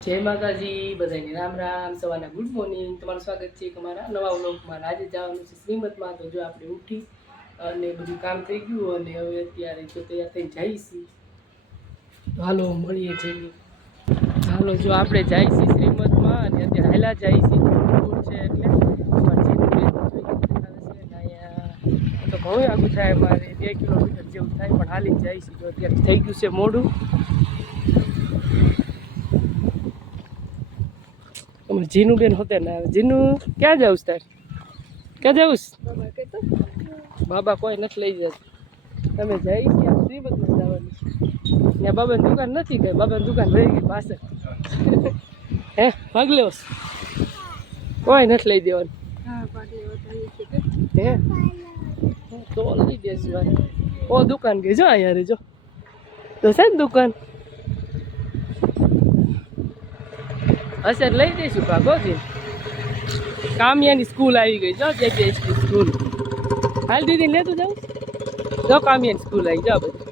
જય માતાજી બધાને રામ રામ સવારના ગુડ મોર્નિંગ તમારું સ્વાગત છે અમારા નવા વ્લોગમાં। આજે જવાનું છે શ્રીમતમાં। તો જો આપણે ઉઠી અને બધું કામ થઈ ગયું અને હવે અત્યારે જો તૈયાર થઈને જઈએ છીએ। તો હાલો મળીએ જઈએ। હાલો જો આપણે જઈએ છીએ શ્રીમતમાં અને અત્યારે હાલા જઈએ છીએ દૂર છે એટલે તો ઘણું આગું થાય મારે 2 કિલોમીટર જેવું થાય પણ હાલી જ જઈએ છીએ। તો અત્યારે થઈ ગયું છે મોડું। जीनू बेन होते ना जीनू क्या जाऊस तार क्या जाऊस बाबा कोई नहीं लई जात तमे जाई क्या श्रीमत में जावानी या बाबा दुकान नहीं गई बाबा दुकान रही गई पास हे भाग लो कोई नहीं लई देवन हे तो लई देस भाई ओ दुकान गई जो यार जो तो से दुकान असर लई दईशू भागो जी कामियानी स्कूल आई गई जो जेपीएसटी स्कूल हाल दीदी ले तो जाओ जो कामियानी स्कूल आई जाओ बધી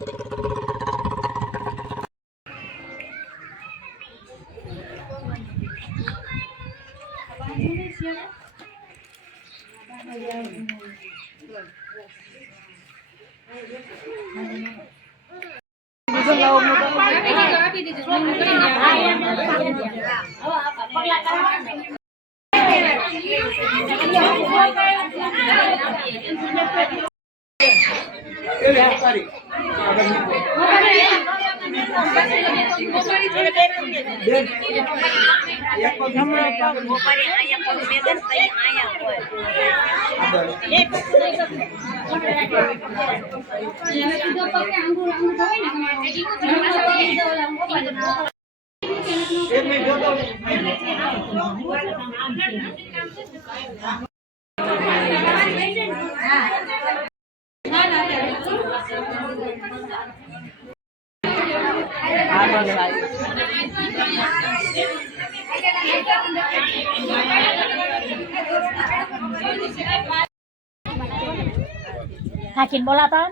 Hakin bola tan?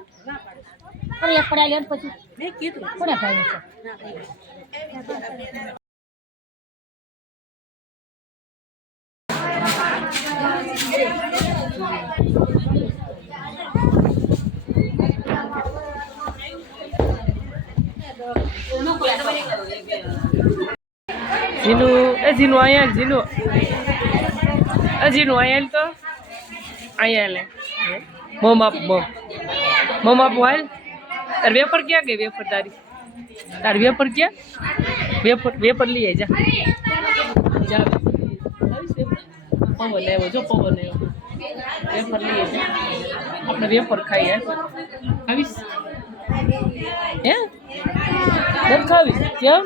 Kalau yang pernah lihat pasti. Pernah banyak. Jinu आया जीनू जीनू आया तो आया ले मम आप मोबाइल तार वेपर क्या गए वेपर तार वेपर क्या वेपर लिए जा जा पवन ले जो पवन ले वेपर लिए जा अपने वेपर खाई है खावीस हैं मत खावीस क्या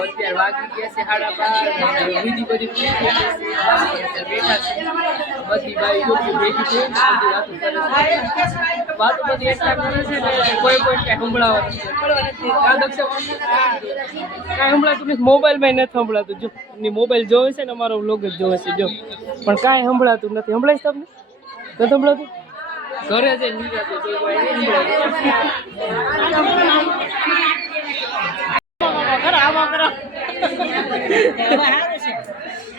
અત્યારે વાગી ગયા છે 12:30 બીજી બધી બેઠા છે બધી બાઈ ગોપી ભેગી છે વાતો બધી એટલા કરે છે ને કોઈ કઈ સંભળાવવા કાંઈ સંભળાતું નથી મોબાઈલમાં નથી સંભળાતું જો એની મોબાઈલ જોવે છે ને અમારો વ્લોગ જ જોવે છે જો પણ કાંઈ સંભળાતું નથી સંભળાય તમને તો સંભળાતું ઘરે જઈને નિરાતે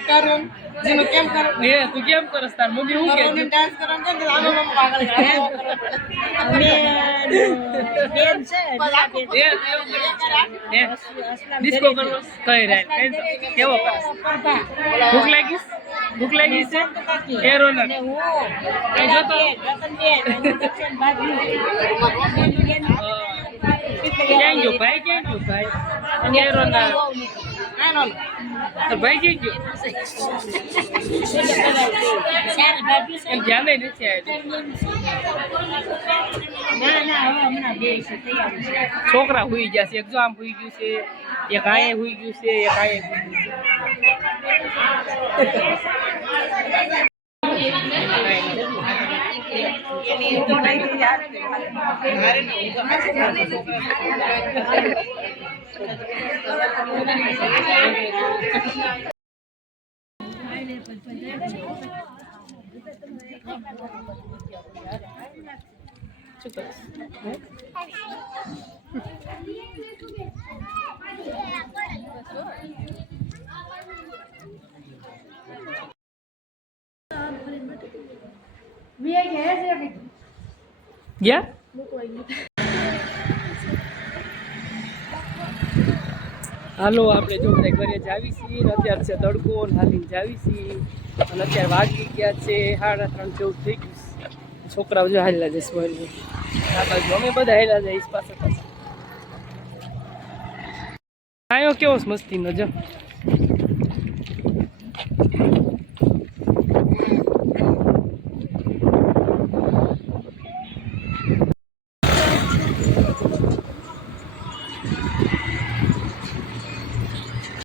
કારણ જેનો કેમ કર હે તું કેમ કરસ તાર મમ્મી હું કે ડાન્સ કરવાનું કે આનો મમ્મી પાગલ છે અમે બેન છે ડિસ્કો કરવો કઈ રહે કેવો કરસ ભૂખ લાગી છે એ રોનક કઈ જોતો રતન બેન ક્યાં ગયો ભાઈ અને એ રોનક तो भाई जी क्यों ધ્યાન નથી આવ્યું છોકરા હુઈ ગયા છે એક જો આમ હુઈ ગયું છે એક આયે હુઈ ગયું છે એક આયે હુઈ ગયું છે શું કરીશ? હે? ગયા હાલો આપણે જો બધા ઘરે જાવી છીએ ને અત્યારે છે તડકો ને હાલીને જાવી છીએ અને અત્યારે વાગી ગયા છે 3:30 જેવું થઈ ગયું છે. છોકરાઓ જો હાલ્યા જઈશ બોલી આ બાજુ અમે બધા હાલ્યા જઈશ પાસે પાસે આયો કેવો છે મસ્તીનો જો